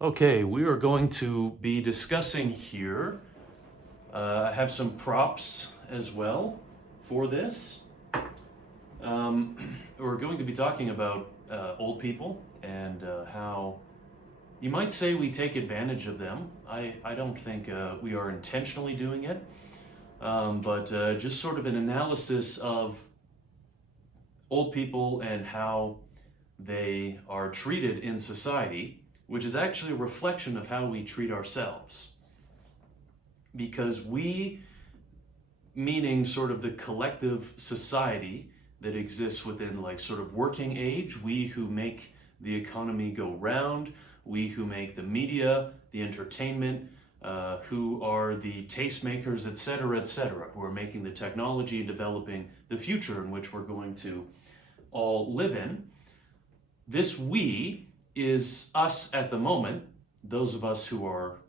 Okay, we are going to be discussing here. I have some props as well for this. We're going to be talking about old people and how you might say we take advantage of them. I don't think we are intentionally doing it, but just sort of an analysis of old people and how they are treated in society, which is actually a reflection of how we treat ourselves. Because we, meaning sort of the collective society that exists within like sort of working age, we who make the economy go round, we who make the media, the entertainment, who are the tastemakers, etc., who are making the technology and developing the future in which we're going to all live in. This we is us at the moment, those of us who are,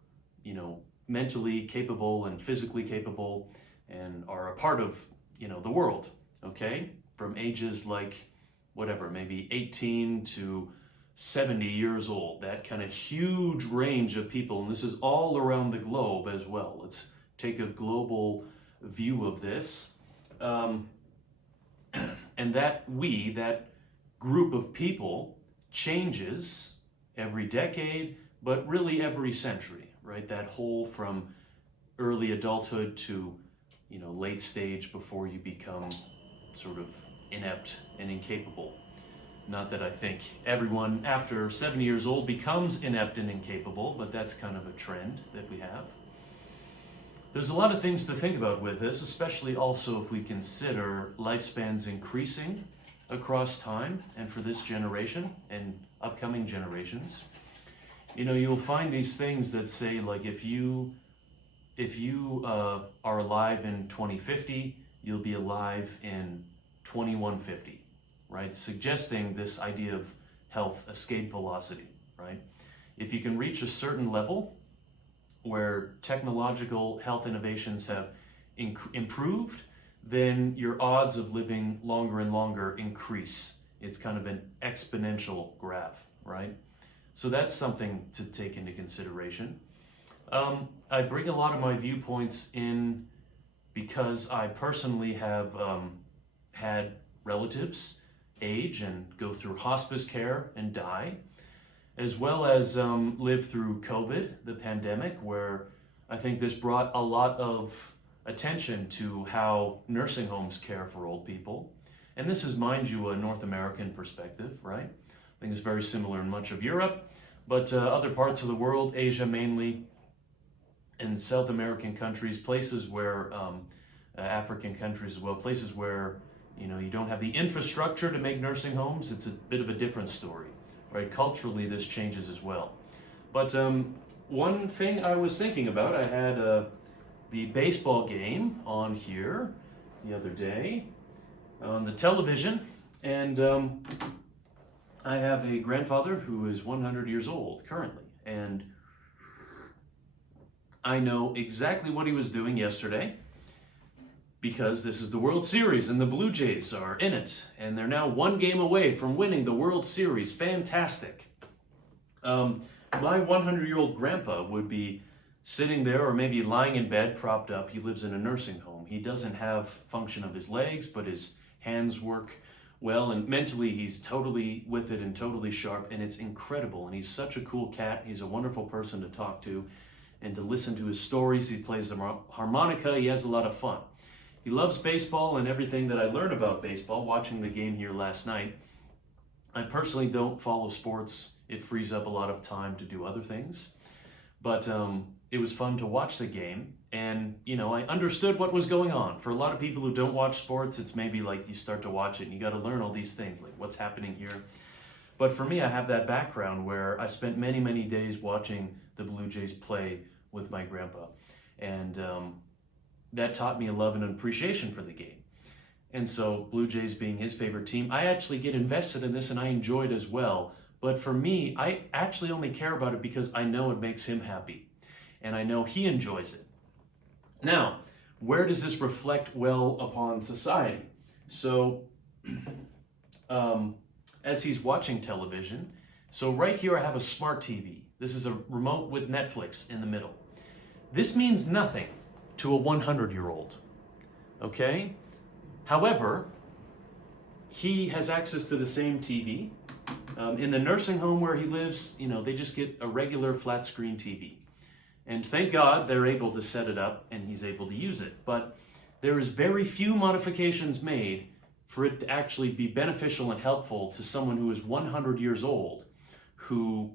mentally capable and physically capable and are a part of, the world, okay? From ages like, whatever, maybe 18 to 70 years old, that kind of huge range of people. And this is all around the globe as well. Let's take a global view of this. And that group of people changes every decade, but really every century, right? That whole from early adulthood to, late stage before you become sort of inept and incapable. Not that I think everyone after 70 years old becomes inept and incapable, but that's kind of a trend that we have. There's a lot of things to think about with this, especially also if we consider lifespans increasing across time and for this generation and upcoming generations. You'll find these things that say, like, if you are alive in 2050, you'll be alive in 2150, right? Suggesting this idea of health escape velocity, right? If you can reach a certain level where technological health innovations have improved, then your odds of living longer and longer increase. It's kind of an exponential graph, right? So that's something to take into consideration. I bring a lot of my viewpoints in because I personally have had relatives age and go through hospice care and die, as well as live through COVID, the pandemic, where I think this brought a lot of attention to how nursing homes care for old people. And this is, mind you, a North American perspective, right? I think it's very similar in much of Europe, but other parts of the world, Asia mainly, and South American countries, places where, African countries as well, places where, you don't have the infrastructure to make nursing homes, it's a bit of a different story, right? Culturally, this changes as well. But one thing I was thinking about, I had the baseball game on here the other day on the television, and I have a grandfather who is 100 years old currently, and I know exactly what he was doing yesterday because this is the World Series and the Blue Jays are in it, and they're now one game away from winning the World Series. Fantastic. My 100-year-old grandpa would be sitting there or maybe lying in bed propped up. He lives in a nursing home. He doesn't have function of his legs, but his hands work well, and mentally he's totally with it and totally sharp, and it's incredible. And he's such a cool cat. He's a wonderful person to talk to and to listen to his stories. He plays the harmonica. He has a lot of fun. He loves baseball and everything that I learned about baseball watching the game here last night. I personally don't follow sports. It frees up a lot of time to do other things. But it was fun to watch the game, and I understood what was going on. For a lot of people who don't watch sports, it's maybe like you start to watch it and you got to learn all these things, like what's happening here. But for me, I have that background where I spent many, many days watching the Blue Jays play with my grandpa, and that taught me a love and an appreciation for the game. And so Blue Jays being his favorite team, I actually get invested in this and I enjoy it as well. But for me, I actually only care about it because I know it makes him happy and I know he enjoys it. Now, where does this reflect well upon society? So, as he's watching television, So right here I have a smart TV. This is a remote with Netflix in the middle. This means nothing to a 100-year-old, okay? However, he has access to the same TV. In the nursing home where he lives, they just get a regular flat screen TV. And thank God they're able to set it up and he's able to use it. But there is very few modifications made for it to actually be beneficial and helpful to someone who is 100 years old, who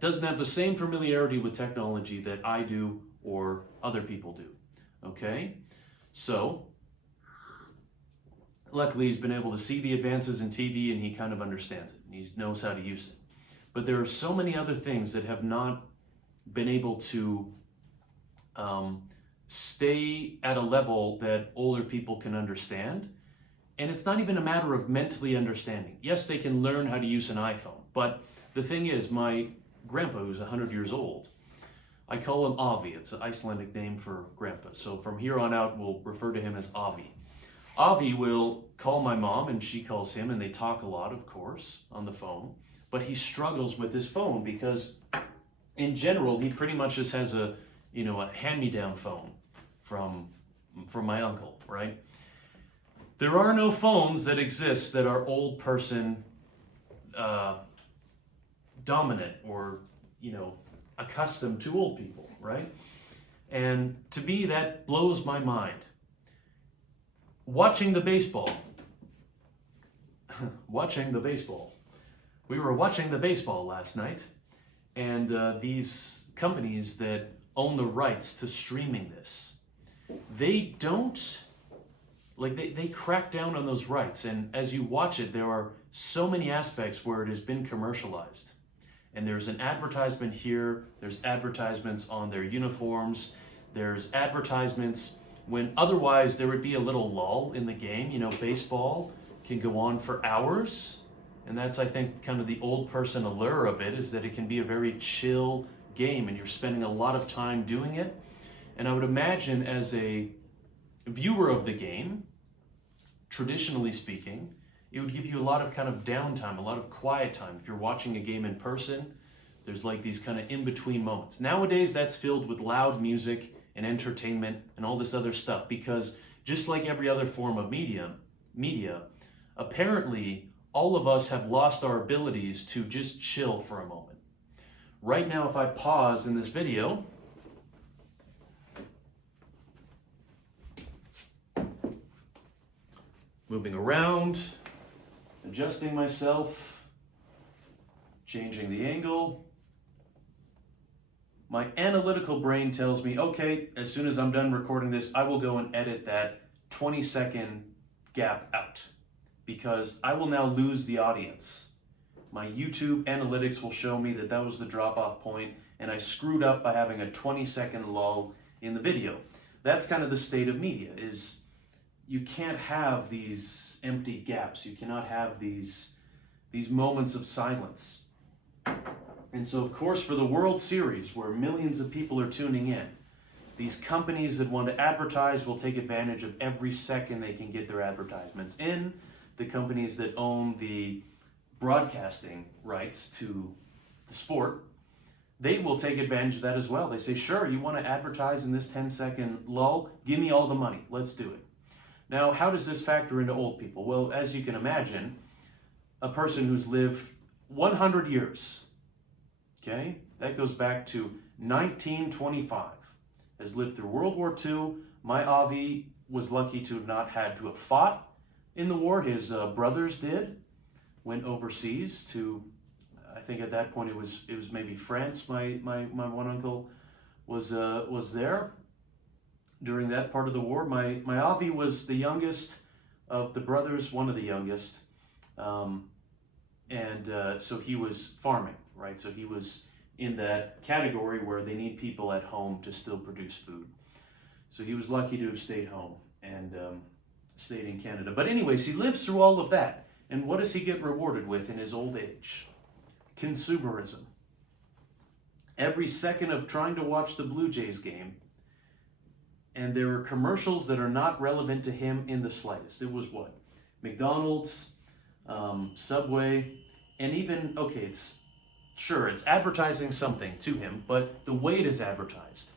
doesn't have the same familiarity with technology that I do or other people do, okay? So, luckily he's been able to see the advances in TV and he kind of understands it and he knows how to use it. But there are so many other things that have not been able to stay at a level that older people can understand. And it's not even a matter of mentally understanding. Yes, they can learn how to use an iPhone, but the thing is, my grandpa, who's 100 years old, I call him Avi. It's an Icelandic name for grandpa. So from here on out, we'll refer to him as Avi. Avi will call my mom and she calls him and they talk a lot, of course, on the phone. But he struggles with his phone because in general, he pretty much just has a hand-me-down phone from my uncle, right? There are no phones that exist that are old person dominant or, accustomed to old people, right? And to me, that blows my mind. Watching the baseball. We were watching the baseball last night, and these companies that own the rights to streaming this, they don't, they crack down on those rights. And as you watch it, there are so many aspects where it has been commercialized. And there's an advertisement here, there's advertisements on their uniforms, there's advertisements when otherwise there would be a little lull in the game. Baseball can go on for hours. And that's, I think, kind of the old person allure of it, is that it can be a very chill game and you're spending a lot of time doing it. And I would imagine as a viewer of the game, traditionally speaking, it would give you a lot of kind of downtime, a lot of quiet time. If you're watching a game in person, there's like these kind of in-between moments. Nowadays, that's filled with loud music and entertainment and all this other stuff, because just like every other form of media, apparently all of us have lost our abilities to just chill for a moment. Right now, if I pause in this video, moving around, adjusting myself, changing the angle, my analytical brain tells me, okay, as soon as I'm done recording this, I will go and edit that 20-second gap out, because I will now lose the audience. My YouTube analytics will show me that that was the drop-off point, and I screwed up by having a 20-second lull in the video. That's kind of the state of media, is you can't have these empty gaps. You cannot have these moments of silence. And so, of course, for the World Series, where millions of people are tuning in, these companies that want to advertise will take advantage of every second they can get their advertisements in. The companies that own the broadcasting rights to the sport, they will take advantage of that as well. They say, sure, you want to advertise in this 10-second lull? Give me all the money. Let's do it. Now, how does this factor into old people? Well, as you can imagine, a person who's lived 100 years, okay, that goes back to 1925, has lived through World War II. My Avi was lucky to have not had to have fought in the war. His brothers did, went overseas to, I think at that point it was maybe France. My one uncle was there during that part of the war. My Avi was the youngest of the brothers, one of the youngest, so he was farming, right? So he was in that category where they need people at home to still produce food. So he was lucky to have stayed home and stayed in Canada. But anyways, he lives through all of that. And what does he get rewarded with in his old age? Consumerism. Every second of trying to watch the Blue Jays game, and there are commercials that are not relevant to him in the slightest. It was what? McDonald's, Subway, And even, okay, it's advertising something to him, but the way it is advertised,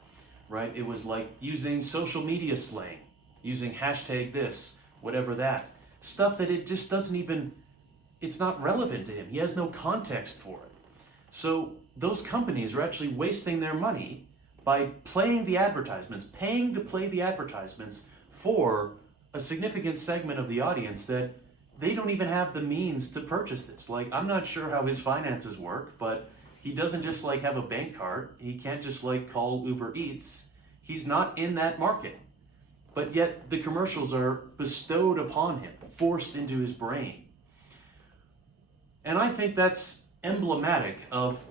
right? It was like using social media slang, using hashtag this, whatever that. Stuff that it just doesn't even, it's not relevant to him. He has no context for it. So those companies are actually wasting their money by playing the advertisements, paying to play the advertisements for a significant segment of the audience that they don't even have the means to purchase this. Like, I'm not sure how his finances work, but he doesn't just like have a bank card. He can't just like call Uber Eats. He's not in that market. But yet the commercials are bestowed upon him, forced into his brain. And I think that's emblematic of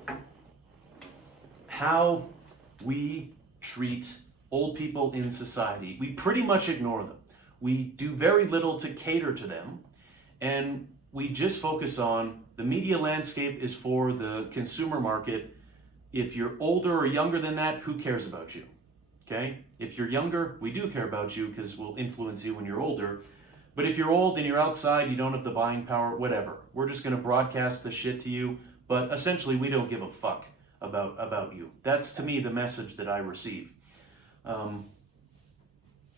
how we treat old people in society. We pretty much ignore them. We do very little to cater to them, and we just focus on the media landscape is for the consumer market. If you're older or younger than that, who cares about you? Okay? If you're younger, we do care about you because we'll influence you when you're older. But if you're old and you're outside, you don't have the buying power, whatever. We're just going to broadcast the shit to you, but essentially we don't give a fuck about you. That's, to me, the message that I receive.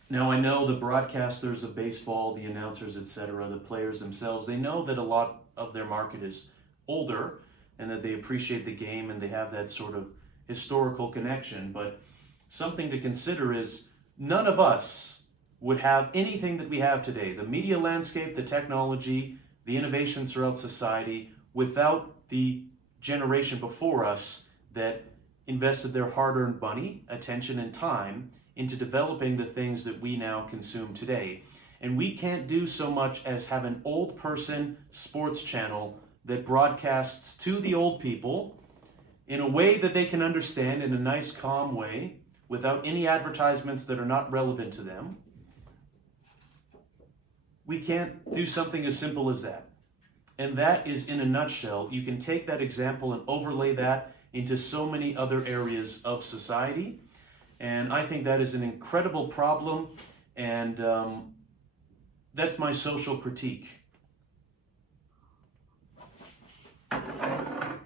Now, I know the broadcasters of baseball, the announcers, etc., the players themselves, they know that a lot of their market is older and that they appreciate the game and they have that sort of historical connection. But something to consider is none of us would have anything that we have today, the media landscape, the technology, the innovations throughout society, without the generation before us that invested their hard-earned money, attention, and time into developing the things that we now consume today. And we can't do so much as have an old person sports channel that broadcasts to the old people in a way that they can understand in a nice, calm way, without any advertisements that are not relevant to them. We can't do something as simple as that. And that is, in a nutshell, you can take that example and overlay that into so many other areas of society. And I think that is an incredible problem, and that's my social critique. I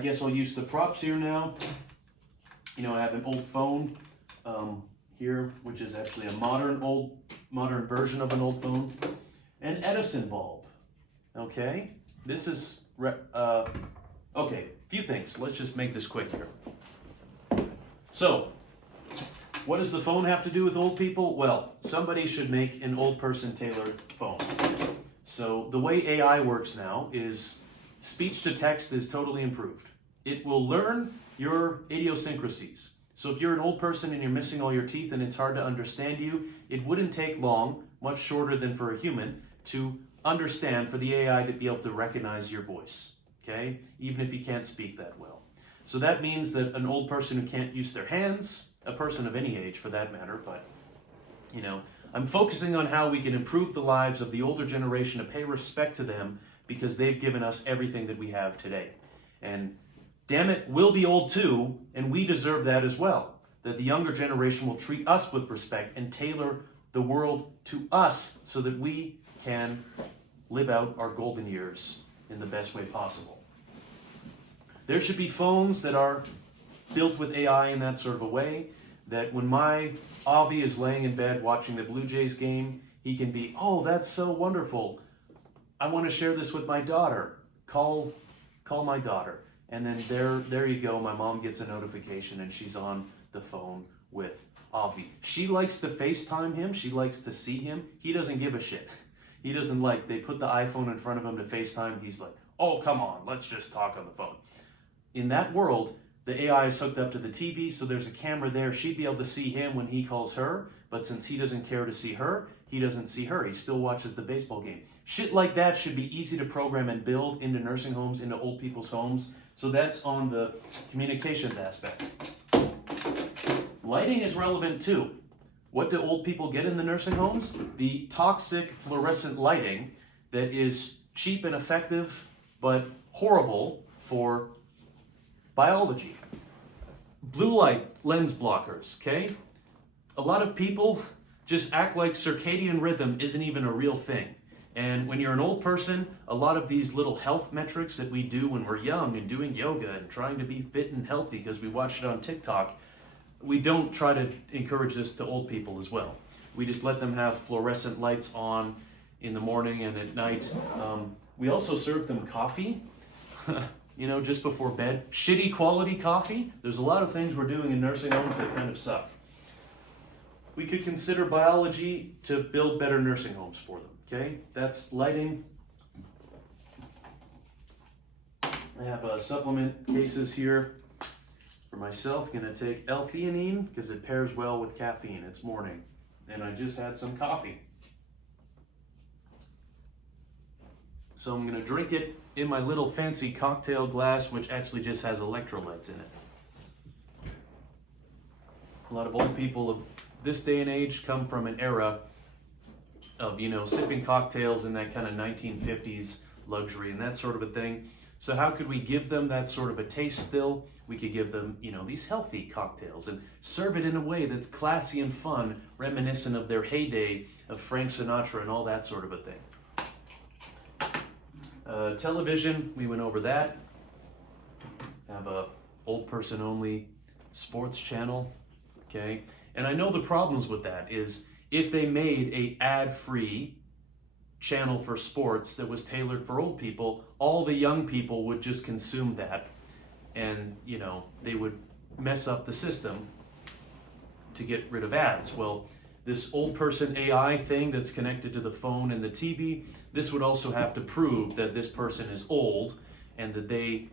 guess I'll use the props here now. You know, I have an old phone here, which is actually a modern version of an old phone. An Edison bulb, okay? This is, okay, few things. Let's just make this quick here. So, what does the phone have to do with old people? Well, somebody should make an old person tailored phone. So the way AI works now is speech to text is totally improved. It will learn your idiosyncrasies. So if you're an old person and you're missing all your teeth and it's hard to understand you, it wouldn't take long, much shorter than for a human, to understand, for the AI to be able to recognize your voice, okay? Even if you can't speak that well. So that means that an old person who can't use their hands, a person of any age for that matter, but, you know, I'm focusing on how we can improve the lives of the older generation to pay respect to them because they've given us everything that we have today. And damn it, we'll be old too, and we deserve that as well. That the younger generation will treat us with respect and tailor the world to us so that we can live out our golden years in the best way possible. There should be phones that are built with AI in that sort of a way, that when my Avi is laying in bed watching the Blue Jays game, he can be, oh, that's so wonderful. I want to share this with my daughter. Call my daughter. And then there you go, my mom gets a notification and she's on the phone with Avi. She likes to FaceTime him, she likes to see him. He doesn't give a shit. He doesn't like, they put the iPhone in front of him to FaceTime, he's like, oh, come on, let's just talk on the phone. In that world, the AI is hooked up to the TV, so there's a camera there. She'd be able to see him when he calls her, but since he doesn't care to see her, he doesn't see her. He still watches the baseball game. Shit like that should be easy to program and build into nursing homes, into old people's homes. So that's on the communications aspect. Lighting is relevant too. What do old people get in the nursing homes? The toxic fluorescent lighting that is cheap and effective, but horrible for biology. Blue light lens blockers, okay? A lot of people just act like circadian rhythm isn't even a real thing. And when you're an old person, a lot of these little health metrics that we do when we're young and doing yoga and trying to be fit and healthy because we watch it on TikTok, we don't try to encourage this to old people as well. We just let them have fluorescent lights on in the morning and at night. We also serve them coffee, just before bed. Shitty quality coffee. There's a lot of things we're doing in nursing homes that kind of suck. We could consider biology to build better nursing homes for them, okay? That's lighting. I have supplement cases here for myself. Gonna take L-theanine because it pairs well with caffeine. It's morning. And I just had some coffee. So I'm gonna drink it in my little fancy cocktail glass, which actually just has electrolytes in it. A lot of old people of this day and age come from an era of, sipping cocktails in that kind of 1950s luxury and that sort of a thing. So how could we give them that sort of a taste still? We could give them, these healthy cocktails and serve it in a way that's classy and fun, reminiscent of their heyday of Frank Sinatra and all that sort of a thing. Television, we went over that. Have a old person only sports channel, okay? And I know the problems with that is if they made a ad-free channel for sports that was tailored for old people, all the young people would just consume that and, they would mess up the system to get rid of ads. Well, this old person AI thing that's connected to the phone and the TV, this would also have to prove that this person is old and that they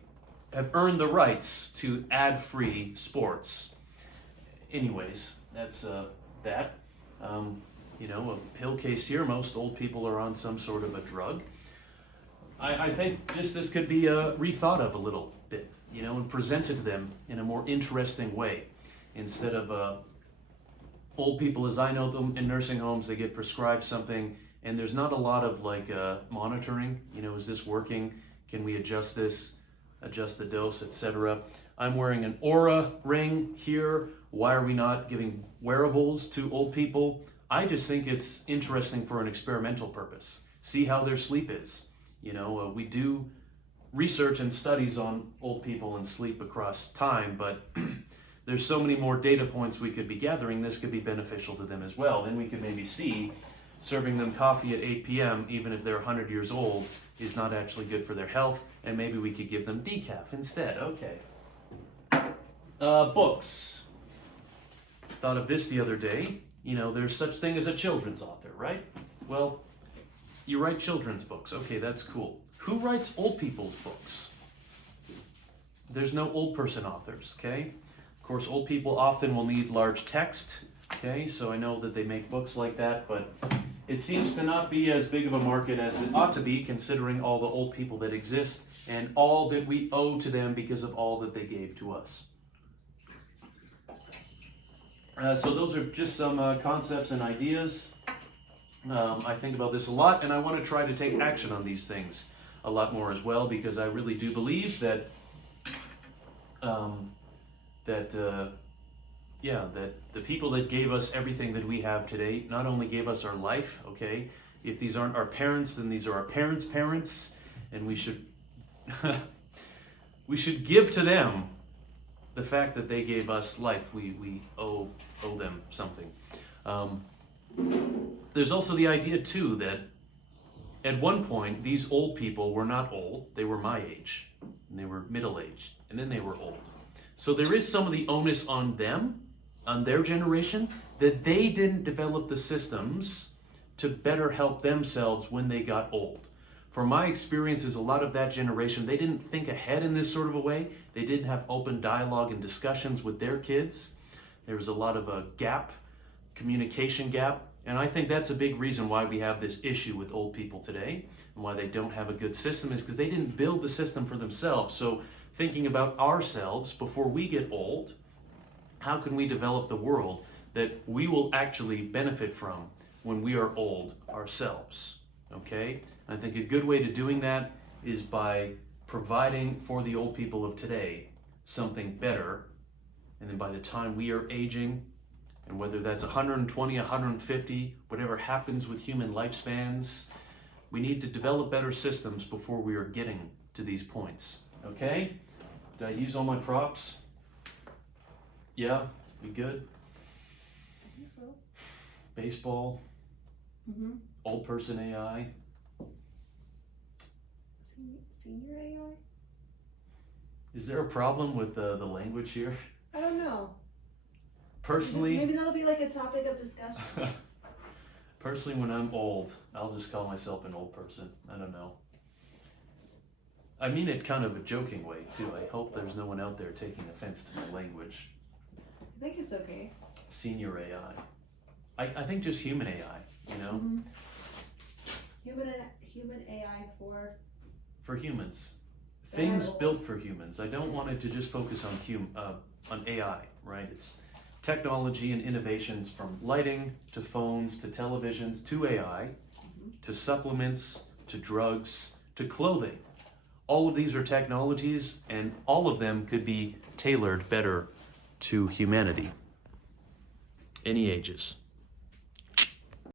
have earned the rights to ad-free sports. Anyways, that's that. A pill case here, most old people are on some sort of a drug. I think just this could be rethought of a little bit, and presented to them in a more interesting way. Instead of old people, as I know them in nursing homes, they get prescribed something and there's not a lot of monitoring. Is this working? Can we adjust this, adjust the dose, etc.? I'm wearing an Aura ring here. Why are we not giving wearables to old people? I just think it's interesting for an experimental purpose. See how their sleep is. We do research and studies on old people and sleep across time, but there's so many more data points we could be gathering. This could be beneficial to them as well. Then we could maybe see serving them coffee at 8 p.m., even if they're 100 years old, is not actually good for their health, and maybe we could give them decaf instead. Okay. Books. Thought of this the other day. There's such thing as a children's author, right? Well, you write children's books. Okay, that's cool. Who writes old people's books? There's no old person authors, okay? Of course, old people often will need large text, okay? So I know that they make books like that, but it seems to not be as big of a market as it ought to be, considering all the old people that exist and all that we owe to them because of all that they gave to us. So those are just some concepts and ideas. I think about this a lot, and I want to try to take action on these things a lot more as well, because I really do believe that that the people that gave us everything that we have today not only gave us our life, okay? If these aren't our parents, then these are our parents' parents, and we should we should give to them the fact that they gave us life. We owe them something. There's also the idea too that at one point these old people were not old, they were my age, and they were middle-aged, and then they were old. So there is some of the onus on them, on their generation, that they didn't develop the systems to better help themselves when they got old. From my experiences, a lot of that generation, they didn't think ahead in this sort of a way. They didn't have open dialogue and discussions with their kids. There was a lot of a gap, communication gap, and I think that's a big reason why we have this issue with old people today and why they don't have a good system, is because they didn't build the system for themselves. So thinking about ourselves before we get old, how can we develop the world that we will actually benefit from when we are old ourselves, okay? And I think a good way to doing that is by providing for the old people of today something better, and then by the time we are aging, and whether that's 120, 150, whatever happens with human lifespans, We need to develop better systems before we are getting to these points. Okay? Did I use all my props? Yeah? We good? I think so. Baseball? Mm-hmm. Old person AI? Senior AI? Is there a problem with the language here? I don't know. Personally, Maybe that'll be like a topic of discussion. personally, when I'm old, I'll just call myself an old person. I don't know. I mean it kind of a joking way too. I hope there's no one out there taking offense to my language. I think it's okay. Senior AI. I think just human AI, you know? Mm-hmm. Human AI For humans. That Things are old. built for humans. I don't want it to just focus on AI, right? It's technology and innovations from lighting to phones to televisions to AI to supplements to drugs to clothing. All of these are technologies, and all of them could be tailored better to humanity. Any ages.